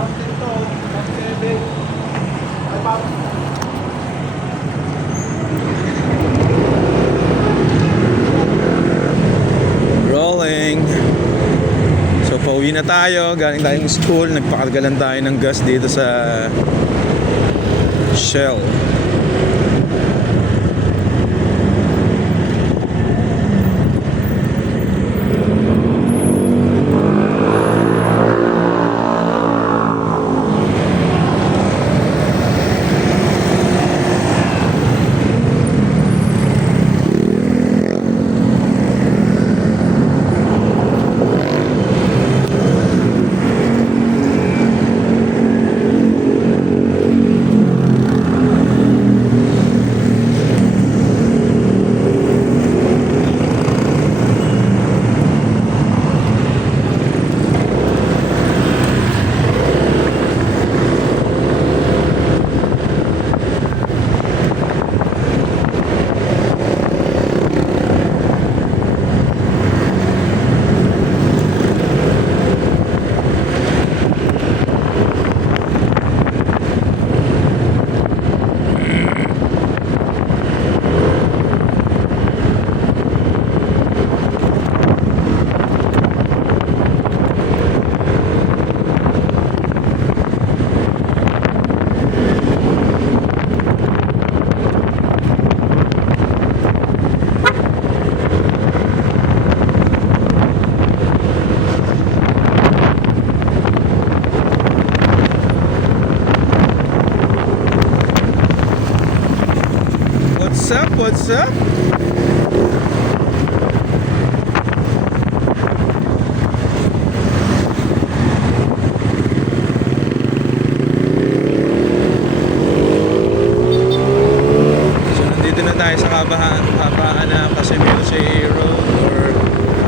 Fountain to, top 7. Ay, pop. Rolling. So pauwi na tayo, galing tayong school, nagpakargalan tayo ng gas dito sa Shell. What's up? What's up? So nandito na tayo sa kabaan na Casimiro City Road or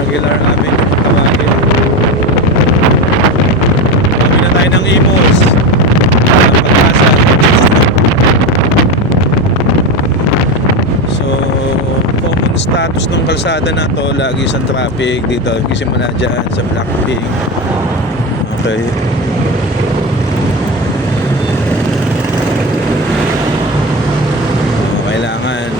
Aguilar Avenue tawagin. Kami na tayo ng Imos. Pag-asa. So common status ng kalsada na to, lagi sa traffic dito, kisimula dyan sa Blackpink. Okay. Kailangan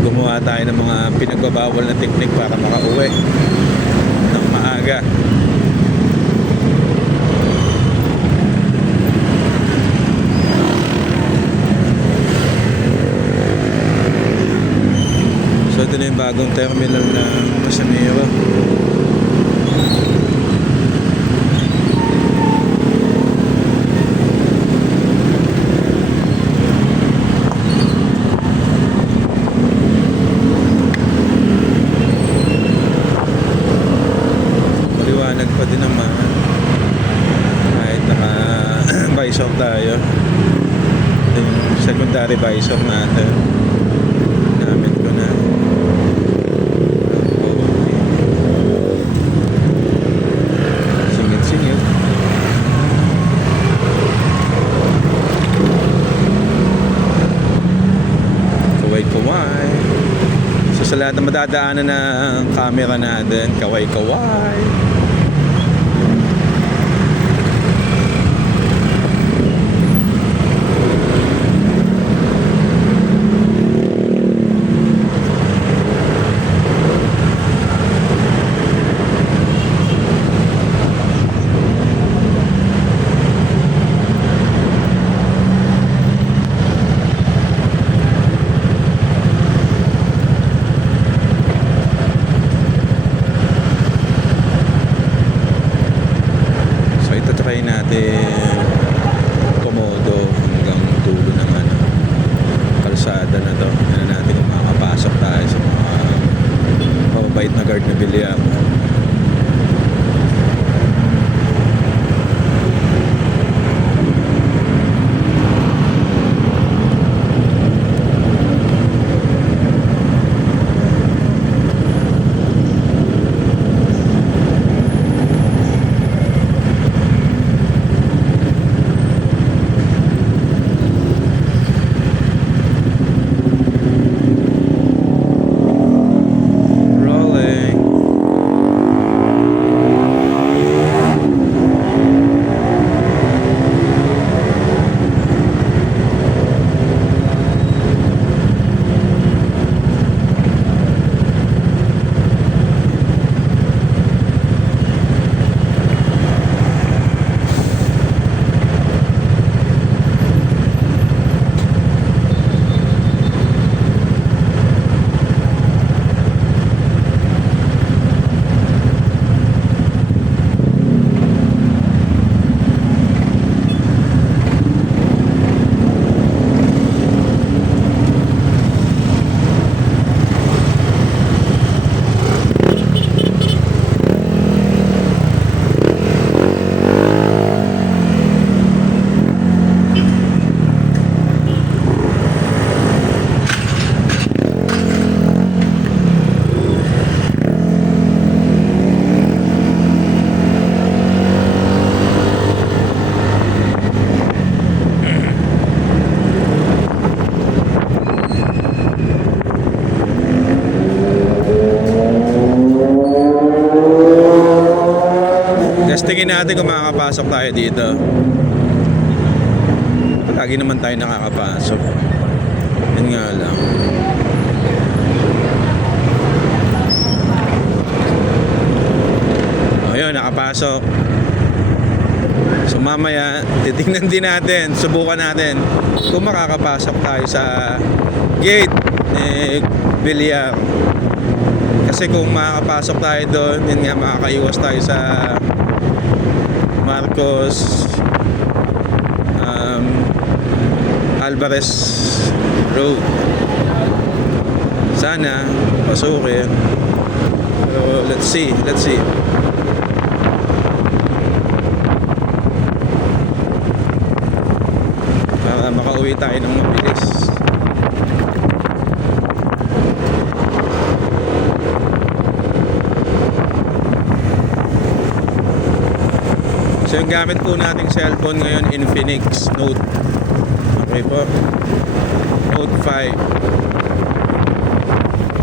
gumawa tayo ng mga pinagbabawal na teknik para makauwi ng maaga. So ito na yung bagong terminal ng Casimiro. Maliwanag pa din naman kahit naka visor tayo. Ito yung secondary visor natin, gamit ko na. Singit-singit. Kaway-kaway. So sa lahat na madadaanan ng camera natin, kaway-kaway. Try natin Komodo hanggang dulo ng kalsada na to. Ano natin kung makakapasok tayo sa mga mababait na guard na bilyar. Rolling. Tingin natin kung makakapasok tayo dito. Lagi naman tayo nakakapasok. Yun nga lang. Ayun, nakapasok. So mamaya, titingnan din natin, subukan natin kung makakapasok tayo sa gate ni Bilyar. Kasi kung makakapasok tayo doon, yun nga, makakaiwas tayo sa Marcos Alvarez Road. Sana pasukin. Pero let's see. Para makauwi tayo ng mabilis. So yung gamit po nating cellphone ngayon, Infinix Note. Okay po, Note 5.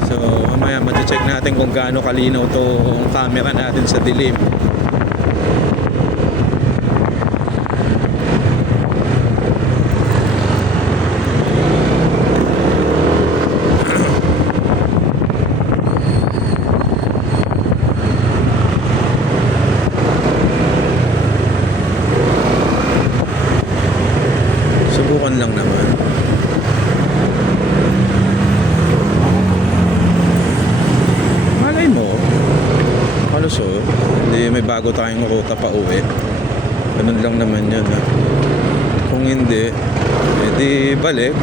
So mamaya check natin kung gaano kalinaw tong camera natin sa dilim. Subukan lang naman. Malay mo, kalusot, hindi may bago tayong ruta pa uwi. Ganun lang naman yun, ha? Kung hindi, edi balik.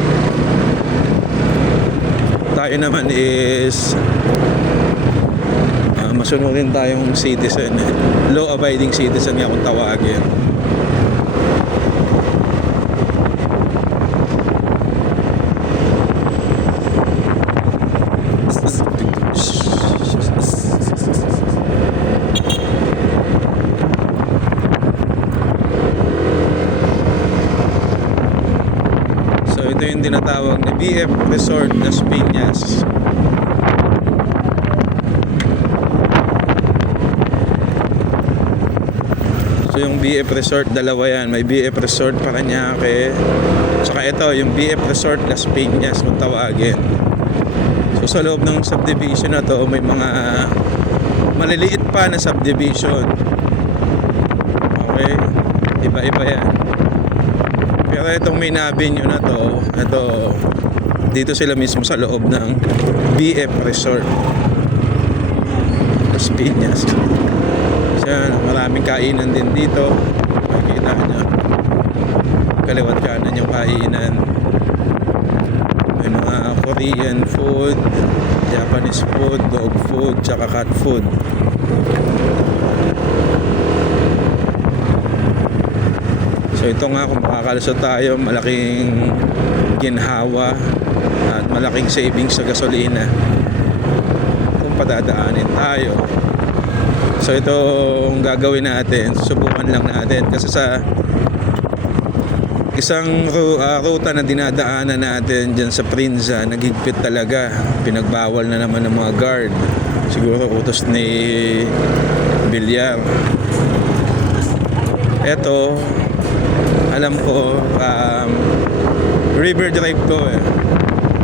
Tayo naman is masunurin tayong citizen, law abiding citizen nga kung tawagin. Ito yung tinatawag na BF Resort Las Piñas. So yung BF Resort, dalawa yan. May BF Resort Parañaque, saka ito yung BF Resort Las Piñas kung tawagin. So sa loob ng subdivision na to, may mga maliliit pa na subdivision. Okay, iba-iba yan. Pero itong main avenue na to, ito, dito sila mismo sa loob ng BF Resort Las Piñas. So yan, maraming kainan din dito. Makikita nyo, kaliwat kanan yung kainan. May mga Korean food, Japanese food, dog food, tsaka cat food. So ito nga, kung makakalusot tayo, malaking ginhawa at malaking savings sa gasolina kung padadaanin tayo. So ito ang gagawin natin, subukan lang natin kasi sa isang ruta na dinadaanan natin dyan sa Prinza, nagigpit talaga, pinagbawal na naman ng mga guard, siguro utos ni Bilyar. Ito, alam ko, river drive to eh.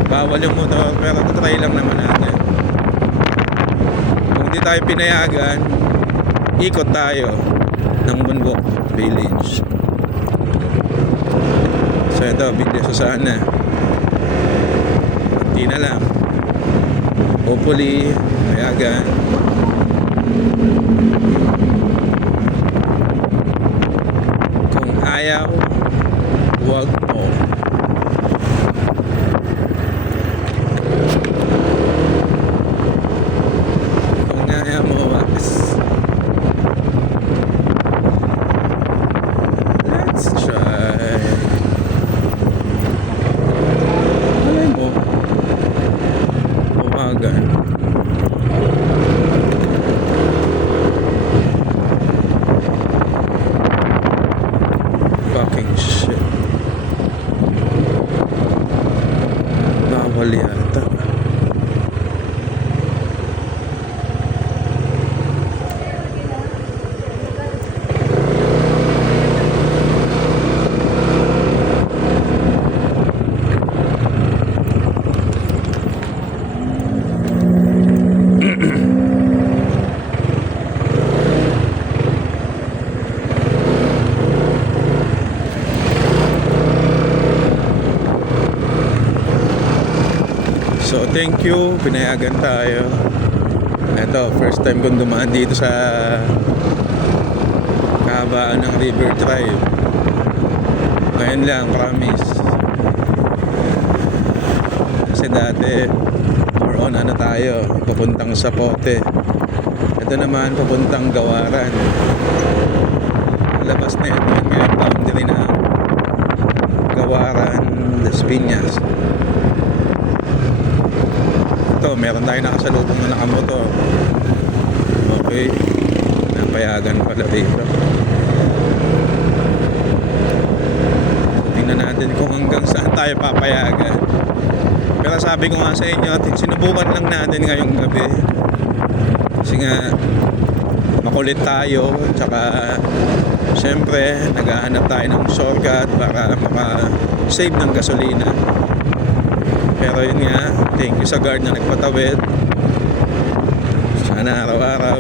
Bawal yung motor, pero try lang naman natin. Kung hindi tayo pinayagan, ikot tayo ng Moonwalk Village. So ito, Villa Susana. Hindi na lang. Hopefully, payagan. Kung ayaw, huwag mo. Kung ayaw mo, let's try. Malay mo, umagan. thank you. Pinayagan tayo. Ito, first time kong dumaan dito sa kahabaan ng River Drive. Ngayon lang, promise. Kasi dati, more on ano tayo, papuntang Zapote. Ito naman, papuntang Gawaran. Labas na ito, ngayon boundary na Gawaran, Las Piñas. Ito, meron tayo nakasalubong na nakamotor. Okay, napayagan pala dito. Tingnan natin kung hanggang saan tayo papayagan. Pero sabi ko nga sa inyo, sinubukan lang natin ngayong gabi. Kasi nga, makulit tayo. Tsaka, syempre, naghahanap tayo ng shortcut para maka-save ng gasolina. Pero yun nga, thank you sa guard na nagpatawid. Sana araw-araw.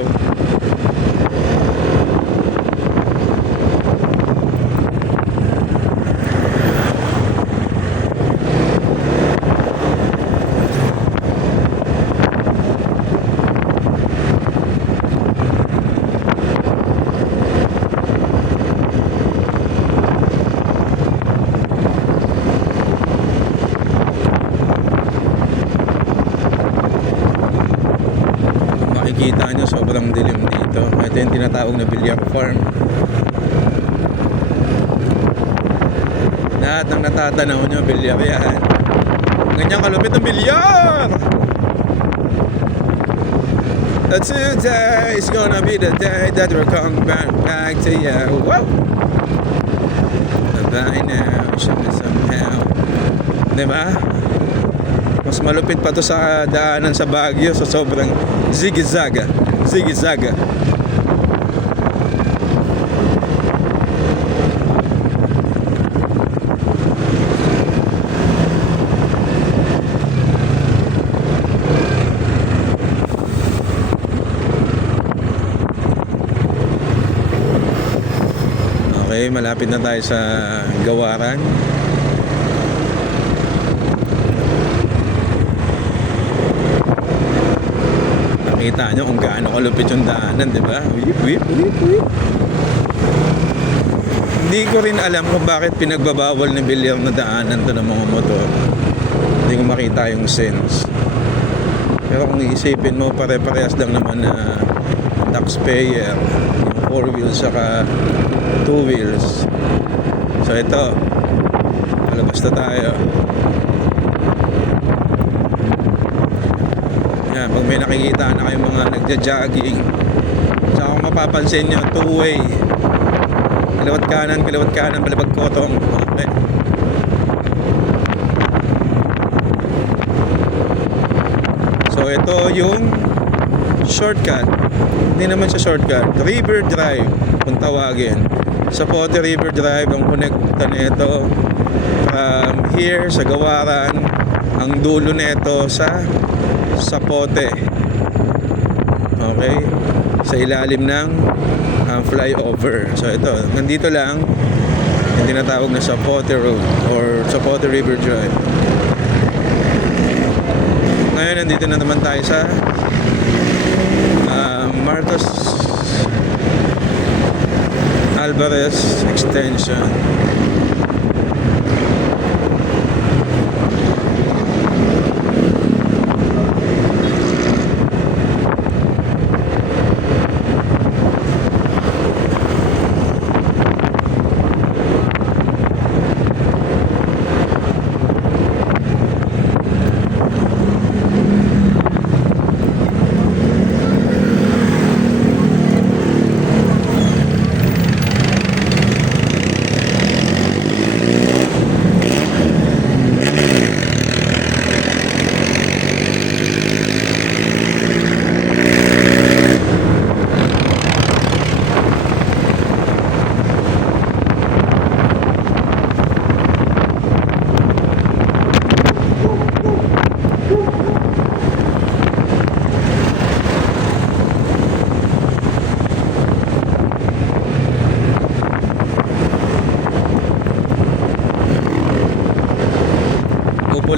Makikita nyo sobrang dilim dito. Ito yung tinatawag na Villar Farm. Lahat ng natatanaw nyo, bilyar yan. Ganyan kalupit ang bilyar! Today is gonna be the day that we're coming back to you. Whoa! By now, somehow. Diba? Mas malupit pa to sa daanan sa Baguio, so sobrang zigzaga. Okay, malapit na tayo sa Gawaran. Nakita nyo kung gaano kalupit yung daanan, di ba? Whip. Hindi ko rin alam kung bakit pinagbabawal ng bilyar na daanan to ng mga motor. Hindi ko makita yung sense. Pero kung iisipin mo, pare-parehas lang naman na taxpayer, yung 4 wheels saka 2 wheels. So ito, palabas na tayo. Yan, pag may nakikita na kayong mga nagja-jogging, saka kung mapapansin nyo, 2-way. Kaliwat kanan, balibag kotong. Okay. So ito yung shortcut. Hindi naman siya shortcut. River Drive, kung tawagin. Zapote River Drive ang konekta nito from here sa Gawaran. Ang dulo nito sa Zapote. Okay? Sa ilalim ng flyover. So ito, nandito lang yung tinatawag na Zapote Road or Zapote River Drive. Ngayon, nandito na naman tayo sa Marcos Alvarez Extension.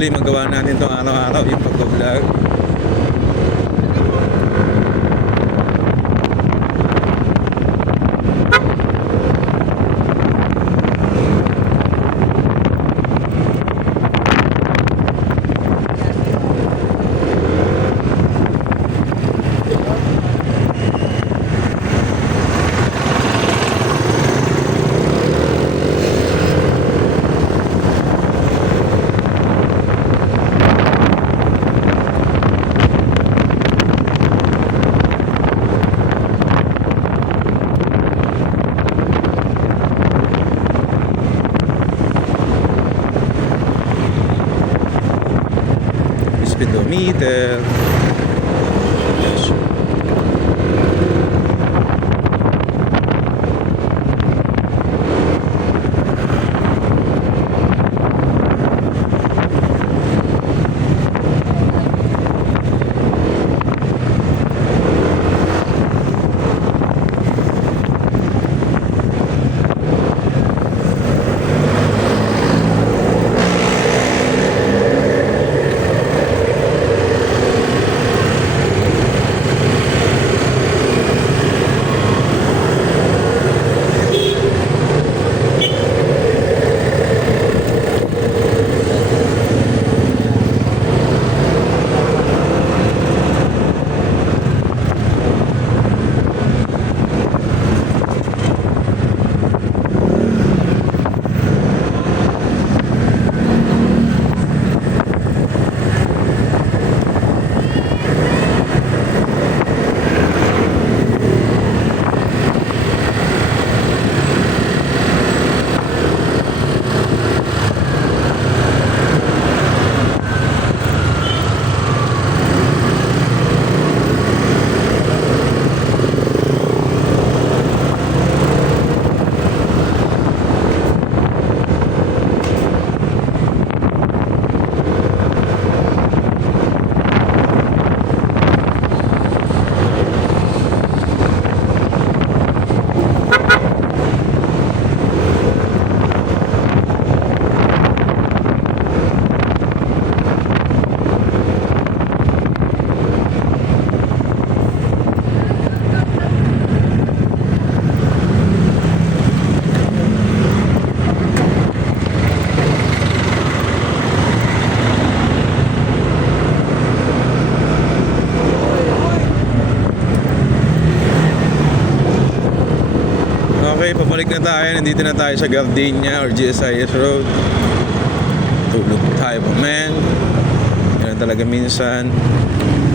hopefully magawa natin itong araw-araw yung pag-vlog. Speedometer. Yes. Okay, pabalik na tayo. Nandito na tayo sa Gardenia or GSIS Road. Tulog tayo pa, man. Yan talaga minsan.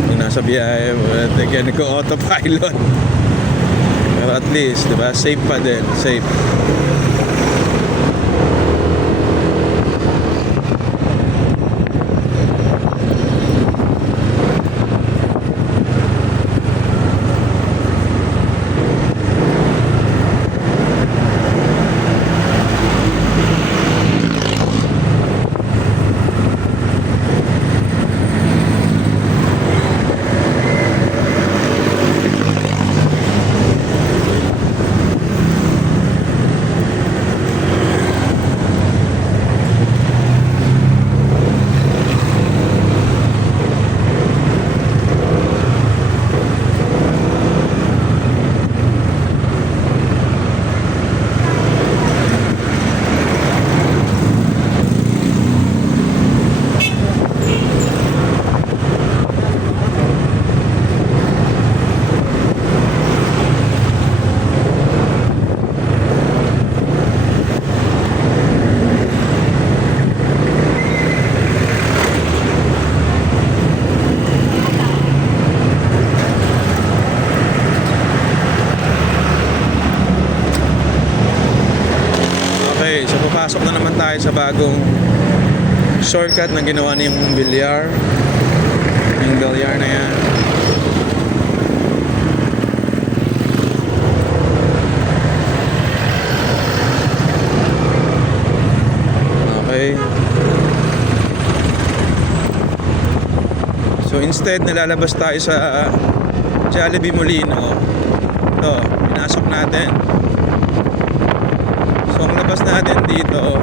Kung nasa biyahe, kaya nagko-autopilot. Pero at least, diba? Safe pa din. Safe. Papasok na naman tayo sa bagong shortcut na ginawa ni yung Bilyar. Yung Bilyar na yan. Okay. So instead, nalalabas tayo sa Jollibee Molino. Ito, pinasok natin. So ang labas natin dito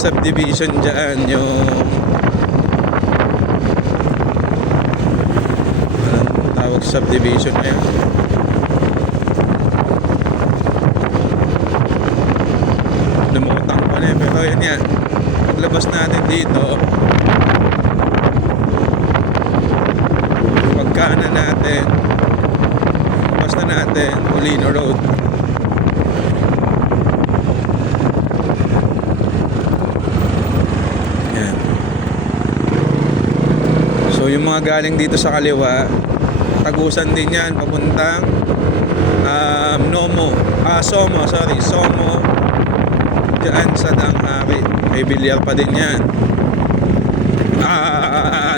subdivision dyan, yung anong tawag subdivision na yan? Lumutang ko na eh, pero yun yan, paglabas natin dito, pagkaanan natin, basta natin Molino Road. Yan. So yung mga galing dito sa kaliwa, tagusan din yan papuntang Somo dyan sa Danghari. May bilyar pa din yan.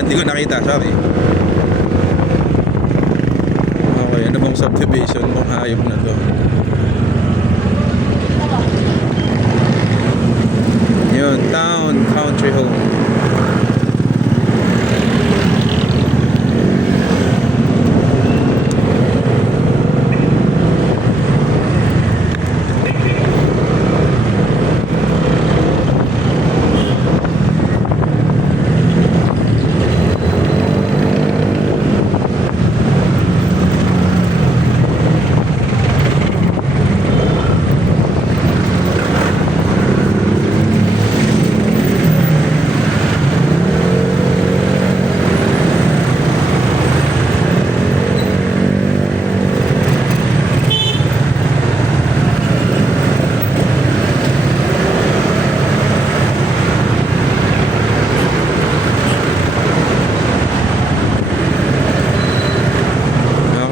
Hindi ko nakita, sorry. Okay, ano bang subdivision mong hayop na to? Yun, Town Country Home.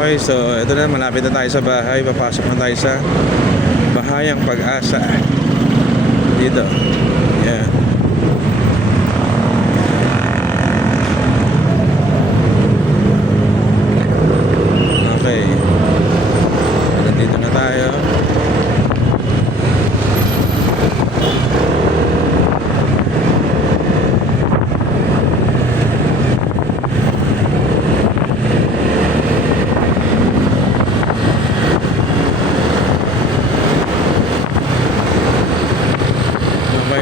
Okay, so ito na, malapit na tayo sa bahay. Papasok na tayo sa Bahayang Pag-asa. Dito. Yan. Okay. Nandito na tayo.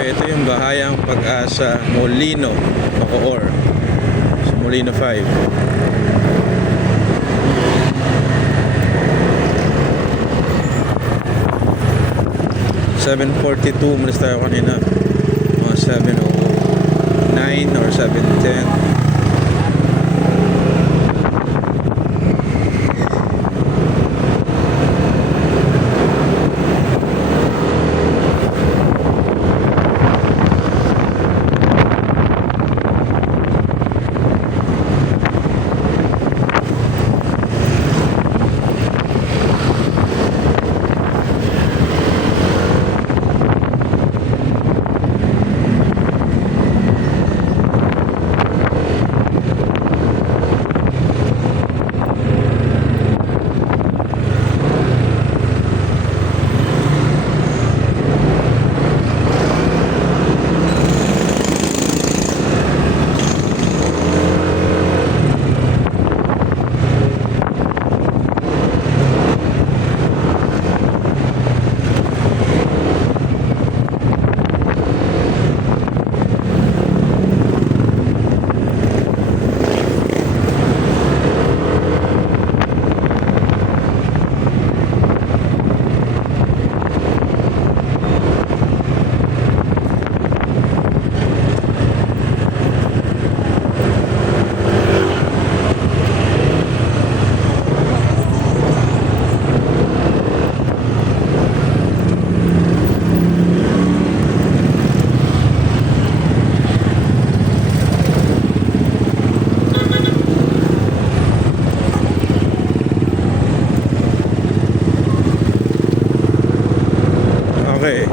Ito yung Bahayang Pag-asa Molino Bacoor sa Molino 5. $7.42 malis tayo kanina, mga 7:09 or 7:10. Okay.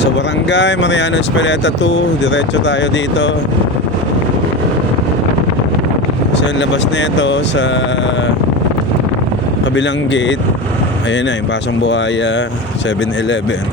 Sa Barangay Mariano Espeleta 2, diretso tayo dito. So yung labas nito sa kabilang gate, ayun na yung Pasong Buhaya 7-Eleven.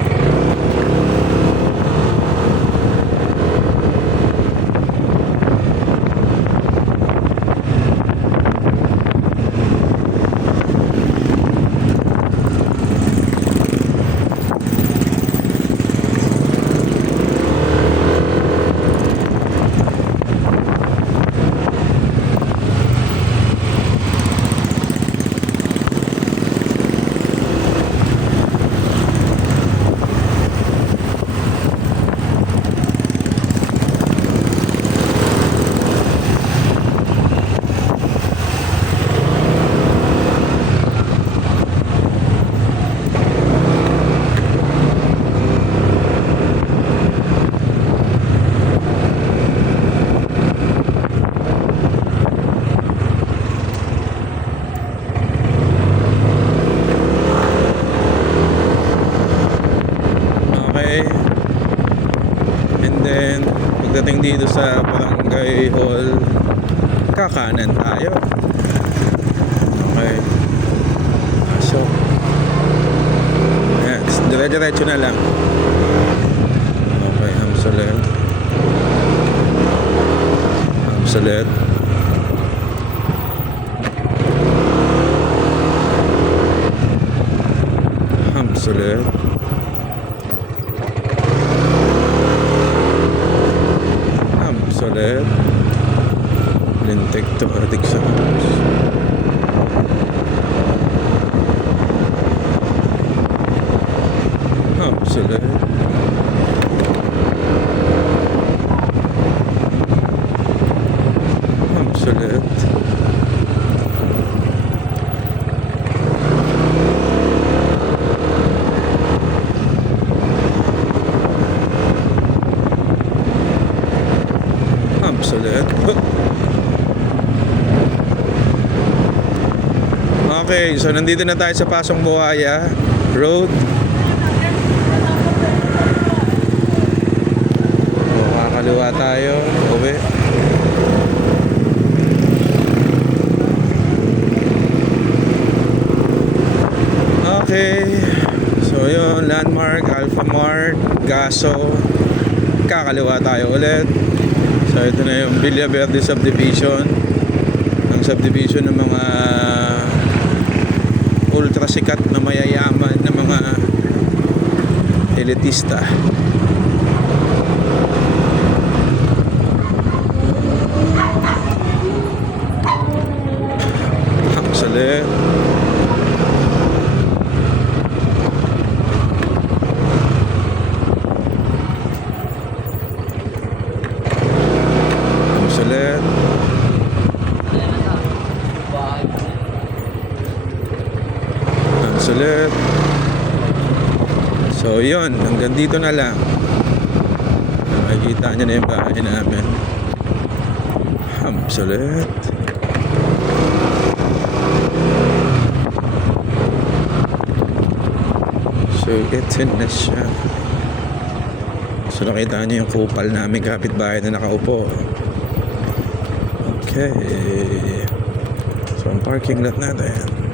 Okay. And then, pagdating dito sa Barangay Hall, kakanan tayo. Okay. So, ayan, dire-diretso na lang. Okay, Hamsalet. Hamsalet. Hamsalet. Hamsalet. Lintik to Adik sa Hamsalet. Hamsalet. Hamsalet. Okay, so nandito na tayo sa Pasong Buhaya Road. So, kakaliwa tayo. Uwi. Okay. So yun, Landmark, Alpha Mart, Gaso. Kakaliwa tayo ulit. So ito na yung Villa Verde subdivision. Ang subdivision ng mga ultra sikat na mayayaman na mga elitista. Hamsalet. Hamsalet. Hamsalet. So yun, hanggang dito na lang. Makikita nyo na yung bahay namin. Hamsalet. So ito na siya. So nakita nyo yung kupal namin kapitbahay na nakaupo. Okay. So ang parking lot natin.